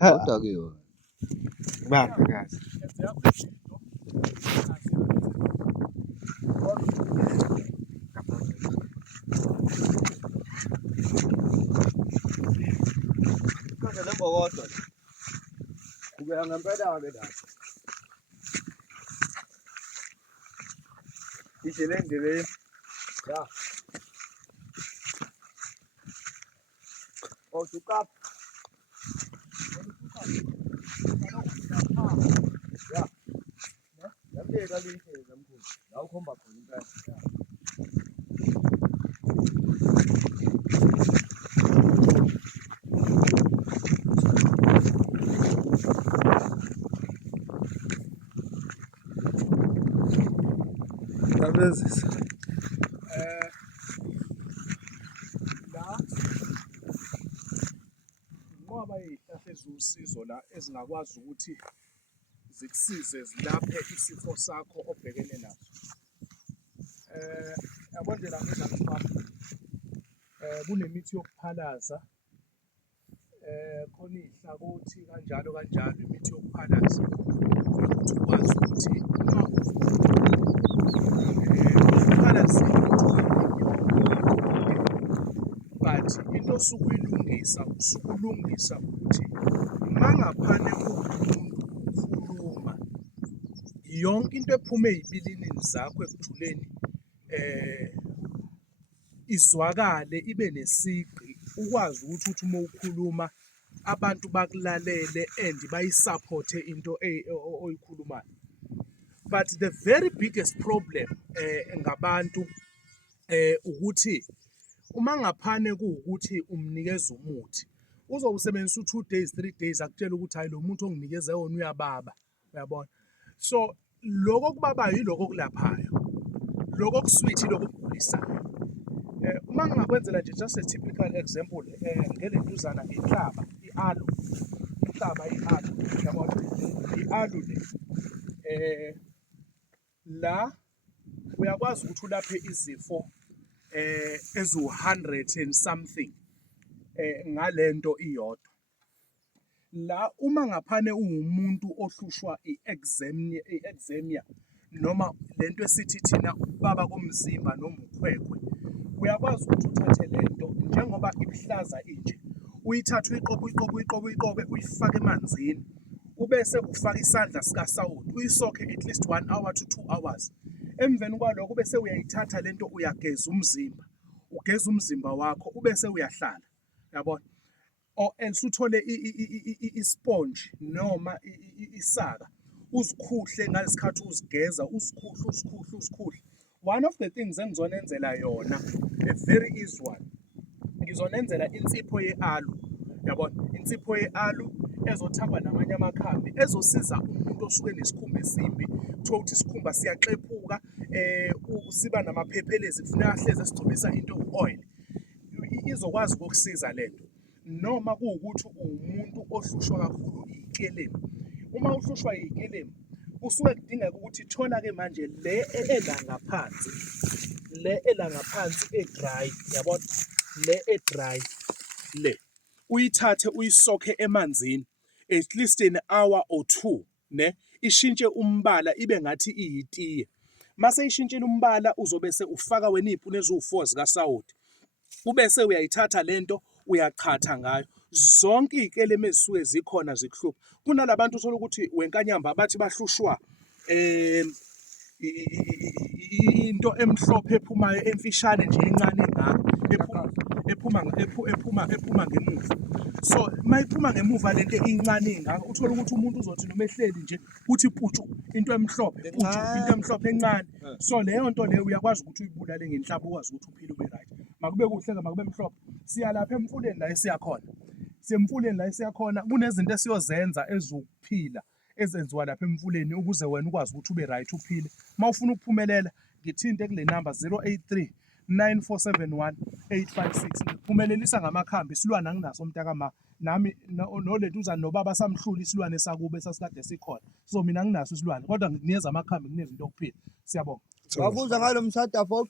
Kodwa-ke bambe kazi. manje le mbokodo kubeka ngempela-ke la Ijele endleleni. ya osuqapha ya yamteka lihle zamkhulu la ukhomba khona impela Ngiyabezisa. La ngoba izihlahla eziwusizo la ezingakwazi ukuthi zikusize zilaphe isifo sakho obhekene naso. Yabo nje la ngezansi kwami kunemithi yokuphalaza, khona izihlakothi kanjalo kanjalo imithi yokuphalaza ukuthi ukwazi ukuthi uma uphalazile but into osuke uyilungisa usuke ulungisa ukuthi mangaphane kuwumuntu ukhuluma yonke into ephuma ey'bilinini zakho ekujuleni izwakale ibe nesigqi ukwazi ukuthi uma ukhuluma abantu bakulalele and bayisapothe into oyikhulumayo. But the very biggest problem ngabantu ukuthi uma ngaphane kuwukuthi umnikeza umuthi uzowusebenzisa u2 days 3 days akutshela ukuthi hayi lo muntu onginikeze wona uyababa, uyabona. So lokho okubabayo yiloko okulaphayo, lokho okusweet yiloko okugulisayo. Uma ngingakwenzela nje just a typical example ngelentuzana inhlaba i-aloe, inhlaba i-aloe, yabona i-aloe le la uyakwazi ukuthi ulaphe izifo eziwu-100 and something ngalento iyodwa. La uma ngaphane uwumuntu ohlushwa i-eczema noma lento esithi thina ukubaba komzimba noma ukhwekhwe, uyakwazi ukuthi uthathe lento njengoba ibuhlaza inje, uyithathe uyiqobe uyifake emanzini, ubese ufaka isandla sikasawoti uyisokhe at least 1 hour to 2 hours. Emveni kwalokho bese uyayithatha lento uyageza umzimba, ugeza umzimba wakho ubese uyahlala, yabona. Or else uthole isponge noma isaka uzikhuhle ngalesikhathi uzigeza uzikhuhle. One of the things engizonenzela yona, a very easy one, ngizonenzela insipho ye-aloe, yabona, insipho ye-aloe ezothamba namanye amakhambi ezosiza umuntu osuke nesikhumba esimbi, kuthiwa ukuthi isikhumba siyaxephuka, siba namaphephelezi kufuneka ahlezi esigcobisa into ewu-oil, izokwazi ukukusiza lento. Noma kuwukuthi uwumuntu ohlushwa kakhulu ikelemu, uma uhlushwa ikelemu kusuke kudingeka ukuthi thola-ke manje le elangaphansi e-dry, yabona, le e-dry le uyithathe uyisokhe emanzini at least an hour or 2 ne, ishintshe umbala ibe ngathi iyitiye. Mase ishintshile umbala uzobese ufaka wena iy'puni eziwu-4 zikasawoti, ubese uyayithatha lento uyachatha ngayo zonke iy'kelemu ezisuke zikhona zikuhlupha. Kunalabantu uthola ukuthi wenkanyamba bathi bahlushwa into emhlophe ephumayo emfishane nje encane engaka ephuma ngemuva. So mayiphuma ngemuva lento incane engaka uthola ukuthi umuntu uzothi noma ehleli nje uthi putshu into emhlophe, putshu into emhlophe encane. So leyo nto leyo uyakwazi ukuthi uyibulale ngenhlaba ukwazi ukuthi uphile ube right. Makube kuhle-ke makube mhlophe, siya lapha emfuleni la esiyakhona, semfuleni la esiyakhona kunezinto esiyozenza ezokuphila ezenziwa lapha emfuleni ukuze wena ukwazi ukuthi ube right uphile. Uma ufuna ukuphumelela ngithinte kule number 083 9471 856. Ngiphumelelisa ngamakhambi, isilwane anginaso mntakama, nami nolentuzana nobaba samhlula isilwane esakube sasikade sikhona. So mina anginaso isilwane kodwa ngikunikeza amakhambi, nginikeza into yokuphila. Siyabonga. wabuza ngalo mshadafo